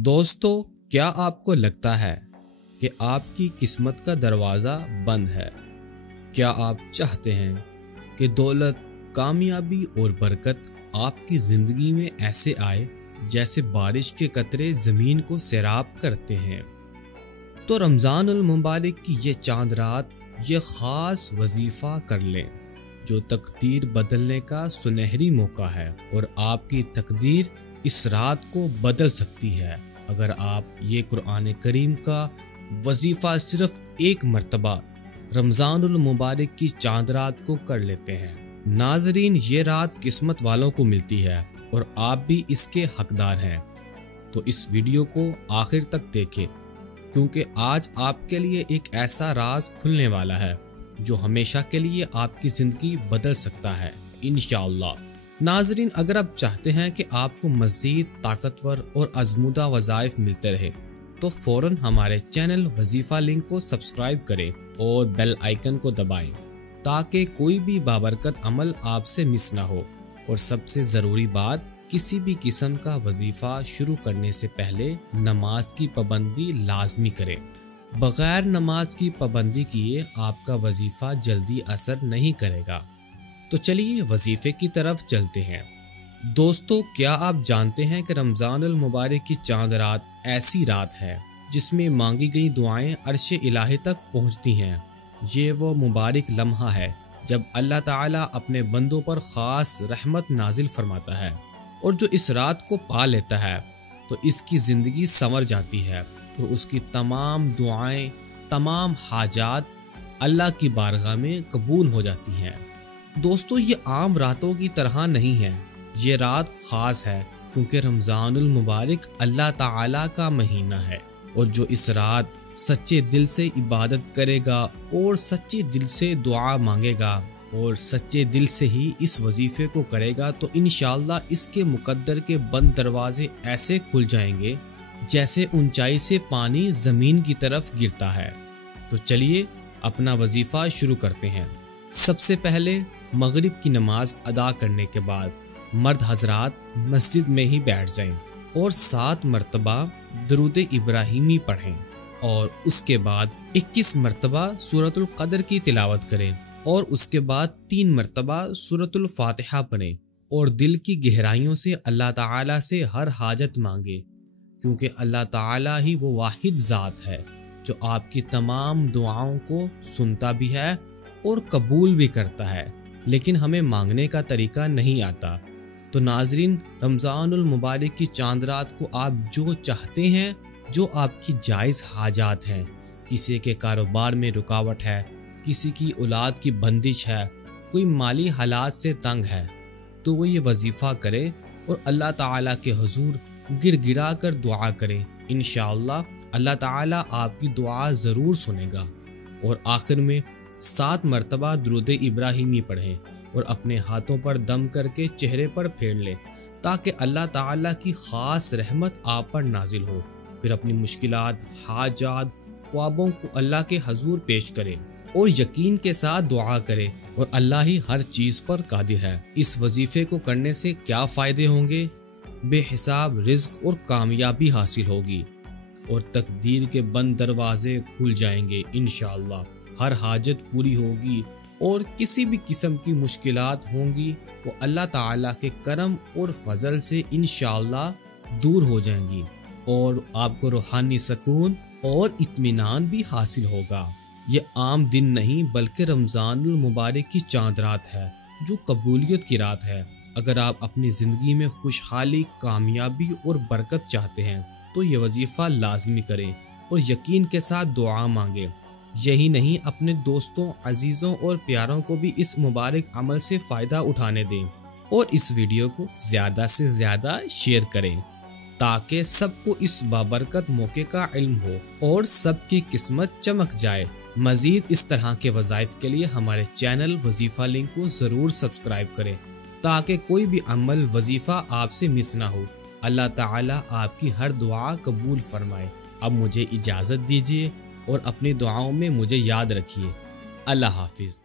دوستو، کیا آپ کو لگتا ہے کہ آپ کی قسمت کا دروازہ بند ہے؟ کیا آپ چاہتے ہیں کہ دولت، کامیابی اور برکت آپ کی زندگی میں ایسے آئے جیسے بارش کے قطرے زمین کو سیراب کرتے ہیں؟ تو رمضان المبارک کی یہ چاند رات یہ خاص وظیفہ کر لیں جو تقدیر بدلنے کا سنہری موقع ہے، اور آپ کی تقدیر اس رات کو بدل سکتی ہے اگر آپ یہ قرآن کریم کا وظیفہ صرف ایک مرتبہ رمضان المبارک کی چاند رات کو کر لیتے ہیں۔ ناظرین، یہ رات قسمت والوں کو ملتی ہے اور آپ بھی اس کے حقدار ہیں، تو اس ویڈیو کو آخر تک دیکھیں کیونکہ آج آپ کے لیے ایک ایسا راز کھلنے والا ہے جو ہمیشہ کے لیے آپ کی زندگی بدل سکتا ہے انشاءاللہ۔ ناظرین، اگر آپ چاہتے ہیں کہ آپ کو مزید طاقتور اور آزمودہ وظائف ملتے رہے تو فوراً ہمارے چینل وظیفہ لنک کو سبسکرائب کریں اور بیل آئیکن کو دبائیں تاکہ کوئی بھی بابرکت عمل آپ سے مس نہ ہو۔ اور سب سے ضروری بات، کسی بھی قسم کا وظیفہ شروع کرنے سے پہلے نماز کی پابندی لازمی کریں۔ بغیر نماز کی پابندی کیے آپ کا وظیفہ جلدی اثر نہیں کرے گا۔ تو چلیے وظیفے کی طرف چلتے ہیں۔ دوستو، کیا آپ جانتے ہیں کہ رمضان المبارک کی چاند رات ایسی رات ہے جس میں مانگی گئی دعائیں عرش الہی تک پہنچتی ہیں؟ یہ وہ مبارک لمحہ ہے جب اللہ تعالیٰ اپنے بندوں پر خاص رحمت نازل فرماتا ہے، اور جو اس رات کو پا لیتا ہے تو اس کی زندگی سنور جاتی ہے اور اس کی تمام دعائیں، تمام حاجات اللہ کی بارگاہ میں قبول ہو جاتی ہیں۔ دوستو، یہ عام راتوں کی طرح نہیں ہے، یہ رات خاص ہے کیونکہ رمضان المبارک اللہ تعالیٰ کا مہینہ ہے، اور جو اس رات سچے دل سے عبادت کرے گا اور سچے دل سے دعا مانگے گا اور سچے دل سے ہی اس وظیفے کو کرے گا تو انشاءاللہ اس کے مقدر کے بند دروازے ایسے کھل جائیں گے جیسے اونچائی سے پانی زمین کی طرف گرتا ہے۔ تو چلیے اپنا وظیفہ شروع کرتے ہیں۔ سب سے پہلے مغرب کی نماز ادا کرنے کے بعد مرد حضرات مسجد میں ہی بیٹھ جائیں اور 7 مرتبہ درود ابراہیمی پڑھیں، اور اس کے بعد 21 مرتبہ سورۃ القدر کی تلاوت کریں، اور اس کے بعد 3 مرتبہ سورۃ الفاتحہ پڑھیں، اور دل کی گہرائیوں سے اللہ تعالیٰ سے ہر حاجت مانگے کیونکہ اللہ تعالیٰ ہی وہ واحد ذات ہے جو آپ کی تمام دعاؤں کو سنتا بھی ہے اور قبول بھی کرتا ہے، لیکن ہمیں مانگنے کا طریقہ نہیں آتا۔ تو ناظرین، رمضان المبارک کی چاند رات کو آپ جو چاہتے ہیں، جو آپ کی جائز حاجات ہیں، کسی کے کاروبار میں رکاوٹ ہے، کسی کی اولاد کی بندش ہے، کوئی مالی حالات سے تنگ ہے، تو وہ یہ وظیفہ کرے اور اللہ تعالیٰ کے حضور گر گرا کر دعا کرے۔ انشاءاللہ اللہ تعالیٰ آپ کی دعا ضرور سنے گا۔ اور آخر میں 7 مرتبہ درود ابراہیمی پڑھیں اور اپنے ہاتھوں پر دم کر کے چہرے پر پھیر لیں تاکہ اللہ تعالیٰ کی خاص رحمت آپ پر نازل ہو۔ پھر اپنی مشکلات، حاجات، خوابوں کو اللہ کے حضور پیش کریں اور یقین کے ساتھ دعا کریں، اور اللہ ہی ہر چیز پر قادر ہے۔ اس وظیفے کو کرنے سے کیا فائدے ہوں گے؟ بے حساب رزق اور کامیابی حاصل ہوگی، اور تقدیر کے بند دروازے کھل جائیں گے انشاءاللہ، ہر حاجت پوری ہوگی، اور کسی بھی قسم کی مشکلات ہوں گی وہ اللہ تعالیٰ کے کرم اور فضل سے انشاءاللہ دور ہو جائیں گی، اور آپ کو روحانی سکون اور اطمینان بھی حاصل ہوگا۔ یہ عام دن نہیں بلکہ رمضان المبارک کی چاند رات ہے جو قبولیت کی رات ہے۔ اگر آپ اپنی زندگی میں خوشحالی، کامیابی اور برکت چاہتے ہیں تو یہ وظیفہ لازمی کریں اور یقین کے ساتھ دعا مانگیں۔ یہی نہیں، اپنے دوستوں، عزیزوں اور پیاروں کو بھی اس مبارک عمل سے فائدہ اٹھانے دیں، اور اس ویڈیو کو زیادہ سے زیادہ شیئر کریں تاکہ سب کو اس بابرکت موقع کا علم ہو اور سب کی قسمت چمک جائے۔ مزید اس طرح کے وظائف کے لیے ہمارے چینل وظیفہ لنک کو ضرور سبسکرائب کریں تاکہ کوئی بھی عمل، وظیفہ آپ سے مس نہ ہو۔ اللہ تعالیٰ آپ کی ہر دعا قبول فرمائے۔ اب مجھے اجازت دیجیے اور اپنی دعاؤں میں مجھے یاد رکھیے۔ اللہ حافظ۔